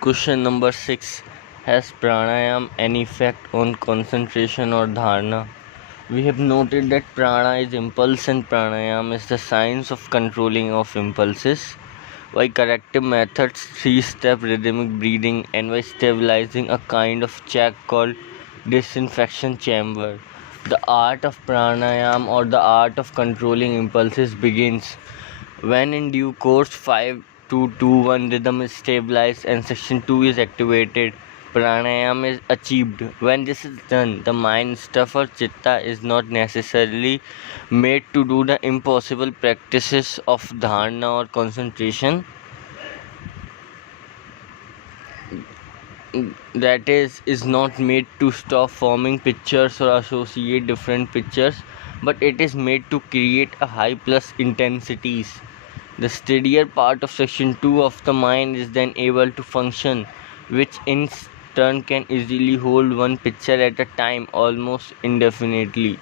Question number 6. Has pranayam any effect on concentration or dharana? We have noted that prana is impulse and pranayam is the science of controlling of impulses by corrective methods, three-step rhythmic breathing, and by stabilizing a kind of check called disinfection chamber. The art of pranayam or the art of controlling impulses begins when in due course 5-2-1 rhythm is stabilized and section 2 is activated. Pranayam is achieved. When this is done, the mind stuff or chitta is not necessarily made to do the impossible practices of dharana or concentration. That is not made to stop forming pictures or associate different pictures, but it is made to create a high plus intensities. The steadier part of section 2 of the mind is then able to function, which in turn can easily hold one picture at a time almost indefinitely.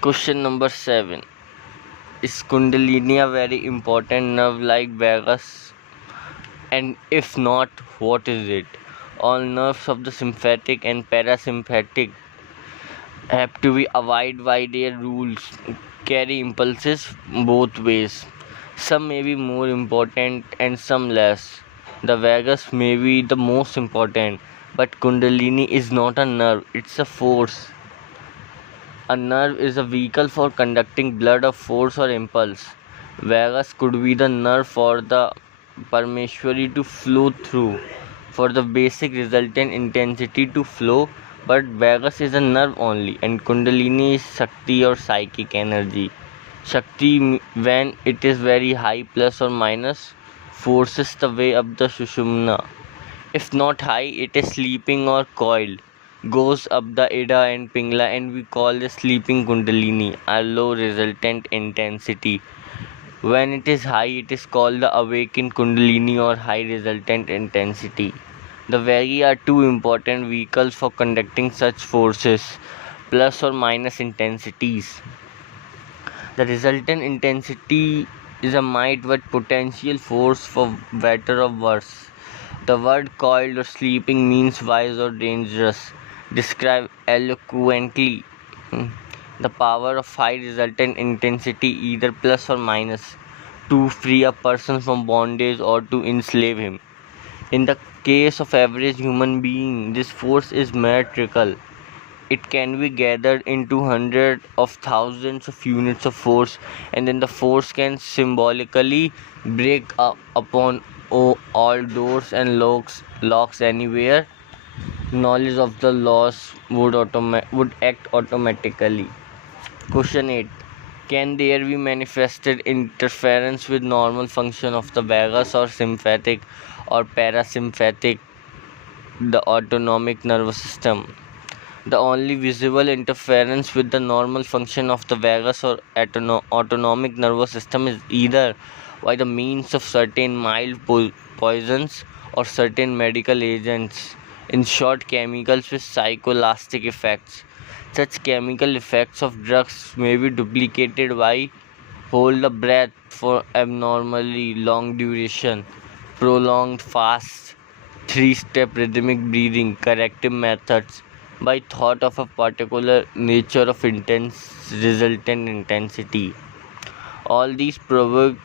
Question number 7. Is Kundalini a very important nerve like vagus? And if not, what is it? All nerves of the sympathetic and parasympathetic have to be abide by their rules, carry impulses both ways. Some may be more important and some less. The vagus may be the most important, but Kundalini is not a nerve, it's a force. A nerve is a vehicle for conducting blood of force or impulse. Vagus could be the nerve for the Parmeshwari to flow through, for the basic resultant intensity to flow, but vagus is a nerve only, and Kundalini is Shakti or psychic energy. Shakti, when it is very high plus or minus, forces the way up the Sushumna. If not high, it is sleeping or coiled, goes up the Ida and Pingla, and we call the sleeping Kundalini a low resultant intensity. When it is high, it is called the awakened Kundalini or high resultant intensity. The Vagi are two important vehicles for conducting such forces, plus or minus intensities. The resultant intensity is a might but potential force for better or worse. The word coiled or sleeping means wise or dangerous. Describe eloquently the power of high resultant intensity, either plus or minus, to free a person from bondage or to enslave him. In the case of average human being, this force is metrical. It can be gathered into hundreds of thousands of units of force, and then the force can symbolically break up upon all doors and locks anywhere. Knowledge of the laws would act automatically. Question 8. Can there be manifested interference with normal function of the vagus or sympathetic or parasympathetic, the autonomic nervous system? The only visible interference with the normal function of the vagus or autonomic nervous system is either by the means of certain mild poisons or certain medical agents, in short, chemicals with psycholastic effects. Such chemical effects of drugs may be duplicated by hold the breath for abnormally long duration, prolonged fast, three-step rhythmic breathing, corrective methods, by thought of a particular nature of intense resultant intensity. All these provoke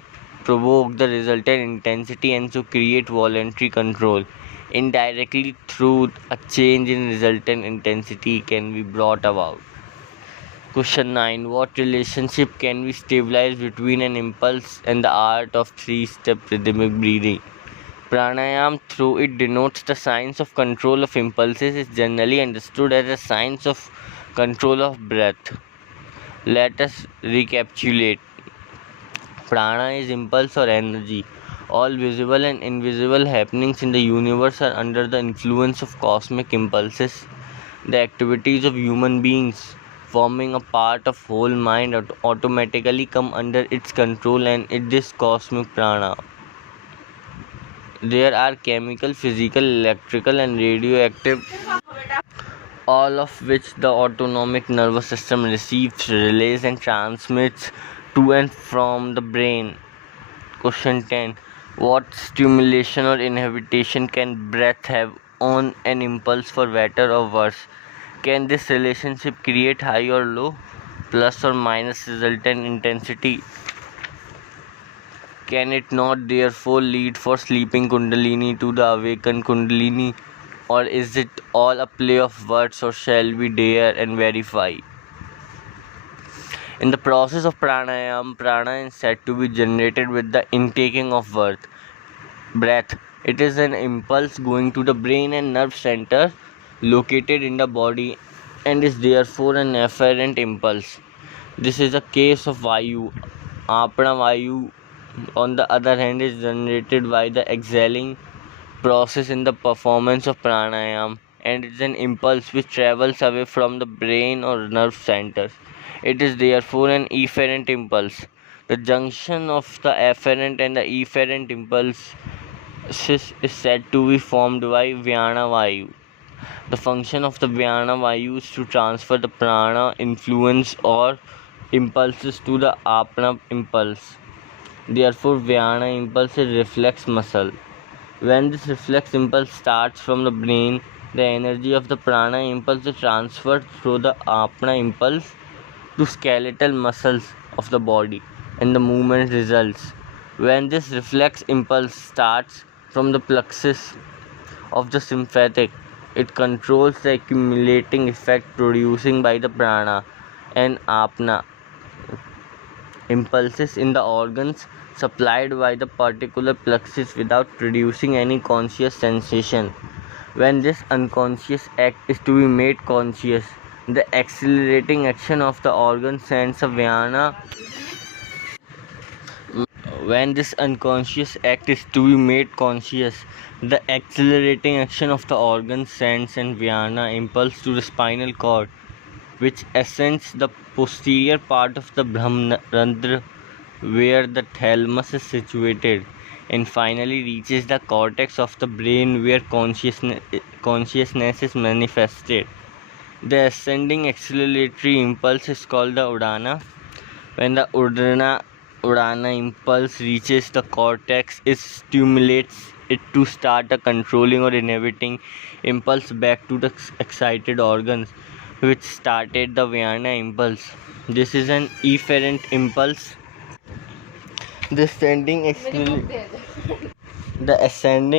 the resultant intensity and so create voluntary control. Indirectly, through a change in resultant intensity can be brought about. Question 9. What relationship can we stabilize between an impulse and the art of three-step rhythmic breathing? Pranayam, through it denotes the science of control of impulses, is generally understood as a science of control of breath. Let us recapitulate. Prana is impulse or energy. All visible and invisible happenings in the universe are under the influence of cosmic impulses. The activities of human beings, forming a part of whole mind, automatically come under its control and it is cosmic prana. There are chemical, physical, electrical and radioactive, all of which the autonomic nervous system receives, relays and transmits to and from the brain. Question 10. What stimulation or inhibition can breath have on an impulse for better or worse? Can this relationship create high or low, plus or minus resultant intensity? Can it not therefore lead for sleeping Kundalini to the awakened Kundalini? Or is it all a play of words, or shall we dare and verify? In the process of pranayam, prana is said to be generated with the intaking of breath. It is an impulse going to the brain and nerve center located in the body and is therefore an afferent impulse. This is a case of Vayu. Apana Vayu, on the other hand, is generated by the exhaling process in the performance of pranayam and is an impulse which travels away from the brain or nerve centers. It is therefore an efferent impulse. The junction of the afferent and the efferent impulse is said to be formed by Vyana Vayu. The function of the Vyana Vayu is to transfer the prana influence or impulses to the apana impulse. Therefore, Vyana impulse is reflex muscle. When this reflex impulse starts from the brain, the energy of the prana impulse is transferred through the apana impulse to skeletal muscles of the body, and the movement results. When this reflex impulse starts from the plexus of the sympathetic, it controls the accumulating effect producing by the prana and apana impulses in the organs supplied by the particular plexus without producing any conscious sensation. When this unconscious act is to be made conscious, the accelerating action of the organ sends a Vyana. When this unconscious act is to be made conscious, the accelerating action of the organ sends an Vyana impulse to the spinal cord, which ascends the posterior part of the Brahmarandra where the thalamus is situated, and finally reaches the cortex of the brain where consciousness is manifested. The ascending acceleratory impulse is called the Udana. When the Udana impulse reaches the cortex, it stimulates it to start a controlling or inhibiting impulse back to the excited organs which started the Vyana impulse. This is an efferent impulse. The ascending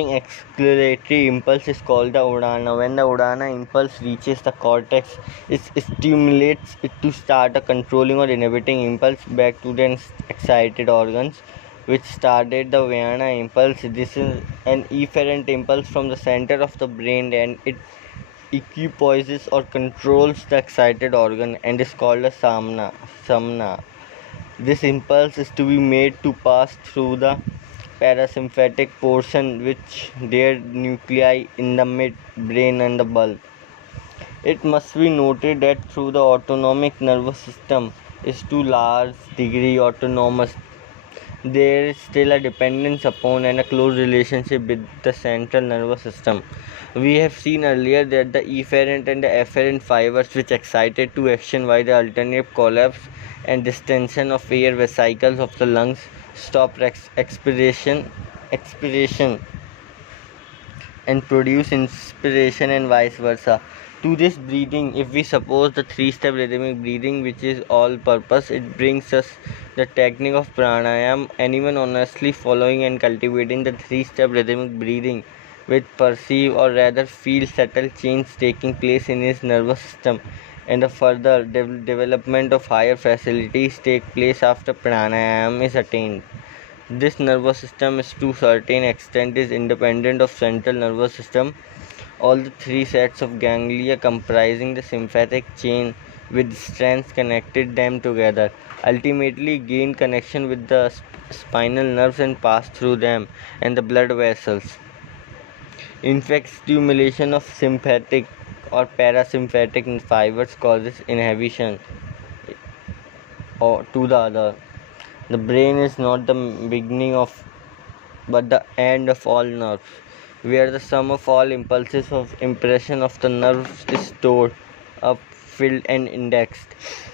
acceleratory impulse is called the Udana. When the Udana impulse reaches the cortex, it stimulates it to start a controlling or inhibiting impulse back to the excited organs which started the Vyana impulse. This is an efferent impulse from the center of the brain, and it equipoises or controls the excited organ and is called a samna. This impulse is to be made to pass through the parasympathetic portion, which their nuclei in the mid-brain and the bulb. It must be noted that through the autonomic nervous system is to large degree autonomous, there is still a dependence upon and a close relationship with the central nervous system. We have seen earlier that the efferent and the afferent fibers which excited to action by the alternate collapse and distension of air vesicles of the lungs stop expiration and produce inspiration and vice versa. To this breathing, if we suppose the three-step rhythmic breathing, which is all purpose, it brings us the technique of pranayam. Anyone honestly following and cultivating the three-step rhythmic breathing will perceive or rather feel subtle change taking place in his nervous system, and a further development of higher facilities take place after pranayam is attained. This nervous system is to a certain extent is independent of central nervous system. All the three sets of ganglia comprising the sympathetic chain with strands connected them together ultimately gain connection with the spinal nerves and pass through them and the blood vessels. In fact, stimulation of sympathetic or parasympathetic fibers causes inhibition or to the other. The brain is not the beginning of but the end of all nerves, where the sum of all impulses of impression of the nerves is stored up, filled and indexed.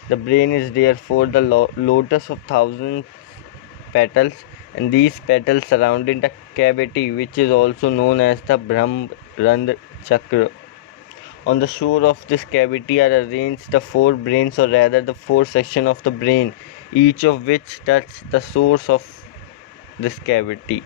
The brain is therefore the lotus of thousands petals, and these petals surrounding the cavity which is also known as the Brahmarandra chakra. On the shore of this cavity are arranged the four brains, or rather the four sections of the brain, each of which touch the source of this cavity.